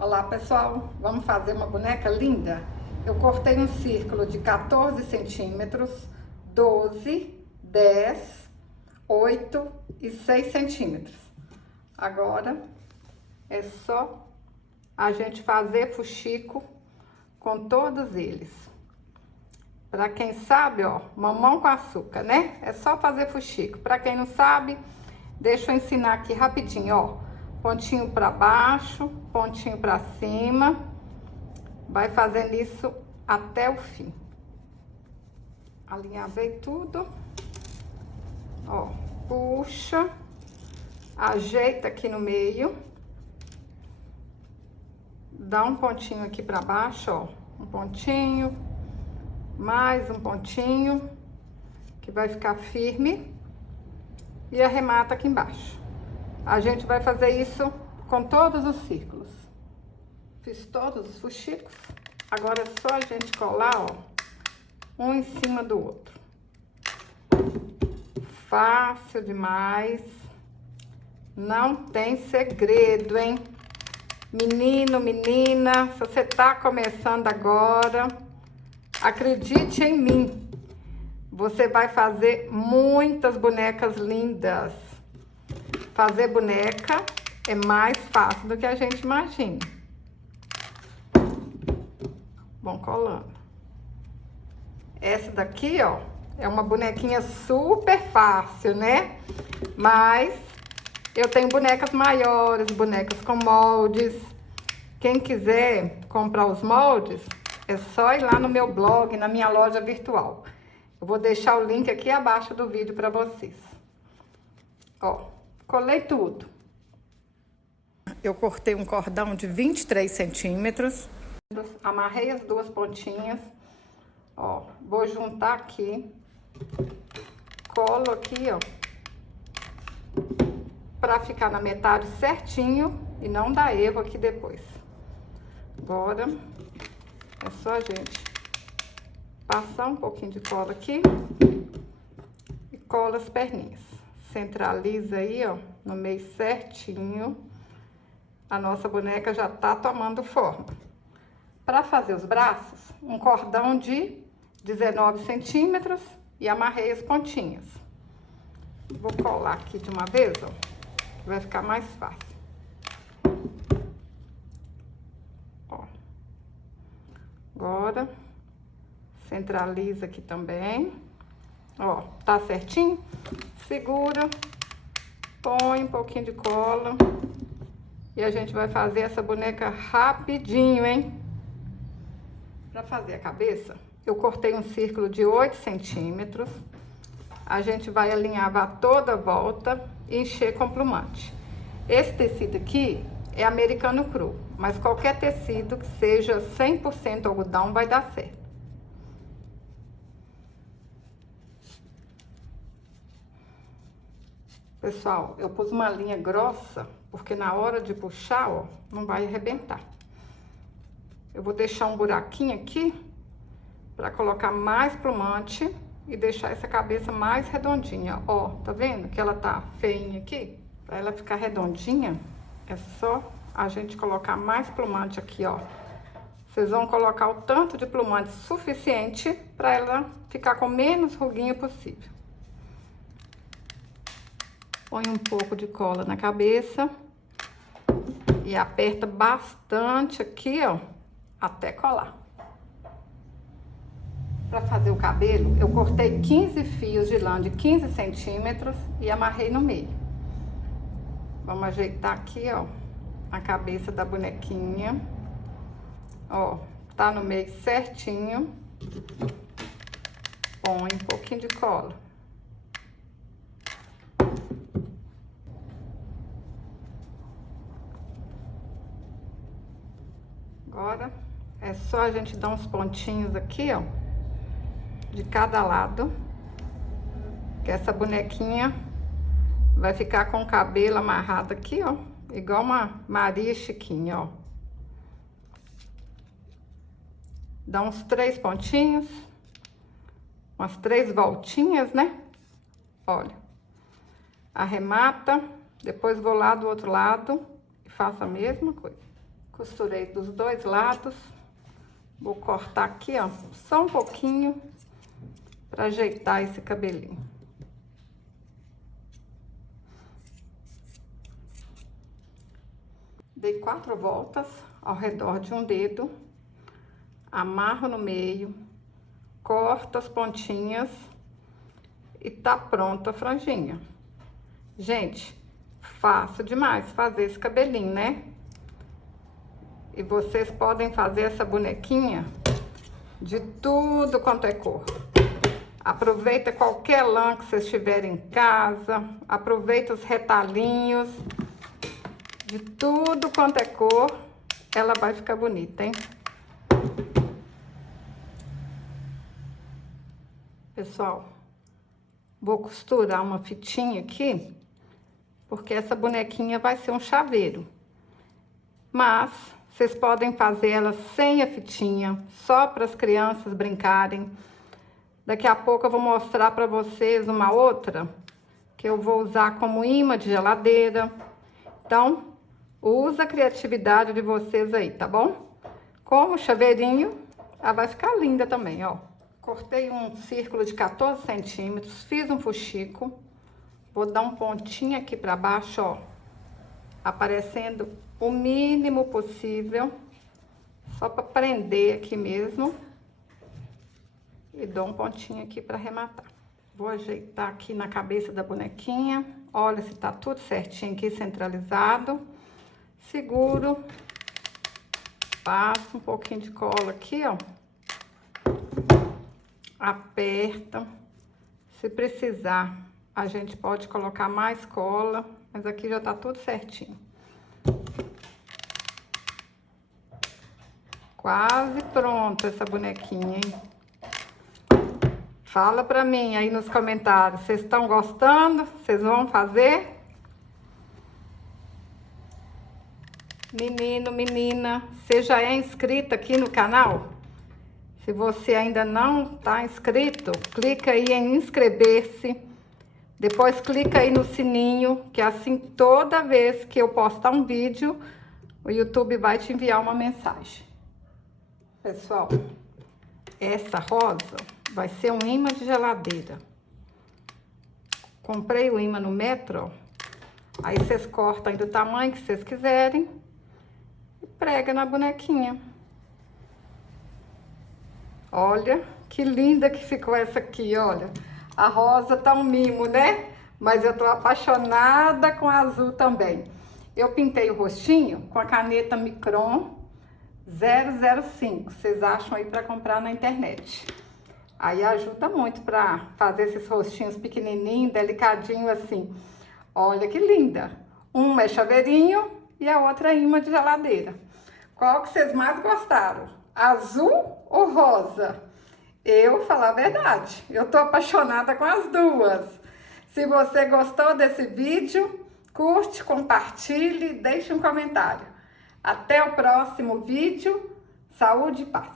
Olá pessoal, vamos fazer uma boneca linda? Eu cortei um círculo de 14 centímetros, 12, 10, 8 e 6 centímetros. Agora é só a gente fazer fuxico com todos eles. Para quem sabe, ó, mamão com açúcar, né? É só fazer fuxico. Para quem não sabe, deixa eu ensinar aqui rapidinho, ó. Pontinho para baixo, pontinho para cima. Vai fazendo isso até o fim. Alinhavei tudo. Ó, puxa. Ajeita aqui no meio. Dá um pontinho aqui para baixo, ó. Um pontinho. Mais um pontinho. Que vai ficar firme. E arremata aqui embaixo. A gente vai fazer isso com todos os círculos. Fiz todos os fuxicos. Agora é só a gente colar, ó, um em cima do outro. Fácil demais. Não tem segredo, hein? Menino, menina, se você tá começando agora, acredite em mim. Você vai fazer muitas bonecas lindas. Fazer boneca é mais fácil do que a gente imagina. Vão colando. Essa daqui, ó, é uma bonequinha super fácil, né? Mas eu tenho bonecas maiores, bonecas com moldes. Quem quiser comprar os moldes, é só ir lá no meu blog, na minha loja virtual. Eu vou deixar o link aqui abaixo do vídeo para vocês. Ó. Colei tudo. Eu cortei um cordão de 23 centímetros. Amarrei as duas pontinhas. Ó, vou juntar aqui. Colo aqui, ó. Pra ficar na metade certinho e não dar erro aqui depois. Agora, é só a gente passar um pouquinho de cola aqui. E cola as perninhas. Centraliza aí, ó, no meio certinho. A nossa boneca já tá tomando forma. Para fazer os braços, um cordão de 19 centímetros e amarrei as pontinhas. Vou colar aqui de uma vez, ó, vai ficar mais fácil. Ó. Agora, centraliza aqui também. Ó, tá certinho? Segura, põe um pouquinho de cola e a gente vai fazer essa boneca rapidinho, hein? Pra fazer a cabeça, eu cortei um círculo de 8 centímetros. A gente vai alinhavar toda a volta e encher com plumante. Esse tecido aqui é americano cru, mas qualquer tecido que seja 100% algodão vai dar certo. Pessoal, eu pus uma linha grossa, porque na hora de puxar, ó, não vai arrebentar. Eu vou deixar um buraquinho aqui, pra colocar mais plumante e deixar essa cabeça mais redondinha. Ó, tá vendo que ela tá feinha aqui? Pra ela ficar redondinha, é só a gente colocar mais plumante aqui, ó. Vocês vão colocar o tanto de plumante suficiente pra ela ficar com menos ruguinha possível. Põe um pouco de cola na cabeça e aperta bastante aqui, ó, até colar. Para fazer o cabelo, eu cortei 15 fios de lã de 15 centímetros e amarrei no meio. Vamos ajeitar aqui, ó, a cabeça da bonequinha. Ó, tá no meio certinho. Põe um pouquinho de cola. Agora, é só a gente dar uns pontinhos aqui, ó, de cada lado, que essa bonequinha vai ficar com o cabelo amarrado aqui, ó, igual uma Maria Chiquinha, ó. Dá uns 3 pontinhos, umas 3 voltinhas, né? Olha, arremata, depois vou lá do outro lado e faço a mesma coisa. Costurei dos dois lados. Vou cortar aqui, ó, só um pouquinho para ajeitar esse cabelinho. Dei 4 voltas ao redor de um dedo, amarro no meio, corto as pontinhas e tá pronta a franjinha. Gente, fácil demais fazer esse cabelinho, né? E vocês podem fazer essa bonequinha de tudo quanto é cor. Aproveita qualquer lã que vocês tiverem em casa, aproveita os retalhinhos. De tudo quanto é cor, ela vai ficar bonita, hein? Pessoal, vou costurar uma fitinha aqui, porque essa bonequinha vai ser um chaveiro. Mas vocês podem fazer ela sem a fitinha, só para as crianças brincarem. Daqui a pouco eu vou mostrar para vocês uma outra, que eu vou usar como imã de geladeira. Então, usa a criatividade de vocês aí, tá bom? Como chaveirinho, ela vai ficar linda também, ó. Cortei um círculo de 14 centímetros, fiz um fuxico. Vou dar um pontinho aqui pra baixo, ó. Aparecendo o mínimo possível. Só pra prender aqui mesmo. E dou um pontinho aqui pra arrematar. Vou ajeitar aqui na cabeça da bonequinha. Olha se tá tudo certinho aqui, centralizado. Seguro, passo um pouquinho de cola aqui, ó, aperta. Se precisar, a gente pode colocar mais cola, mas aqui já tá tudo certinho. Quase pronta essa bonequinha, hein? Fala pra mim aí nos comentários, vocês estão gostando? Vocês vão fazer? Menino, menina, você já é inscrita aqui no canal? Se você ainda não está inscrito, clica aí em inscrever-se. Depois clica aí no sininho, que assim toda vez que eu postar um vídeo, o YouTube vai te enviar uma mensagem. Pessoal, essa rosa vai ser um imã de geladeira. Comprei o imã no Metro, aí vocês cortam aí do tamanho que vocês quiserem. Prega na bonequinha. Olha que linda que ficou essa aqui, olha. A rosa tá um mimo, né? Mas eu tô apaixonada com a azul também. Eu pintei o rostinho com a caneta Micron 005. Vocês acham aí pra comprar na internet. Aí ajuda muito pra fazer esses rostinhos pequenininhos, delicadinho assim. Olha que linda. Uma é chaveirinho e a outra é imã de geladeira. Qual que vocês mais gostaram? Azul ou rosa? Eu, falar a verdade, eu tô apaixonada com as duas. Se você gostou desse vídeo, curte, compartilhe, deixe um comentário. Até o próximo vídeo. Saúde e paz.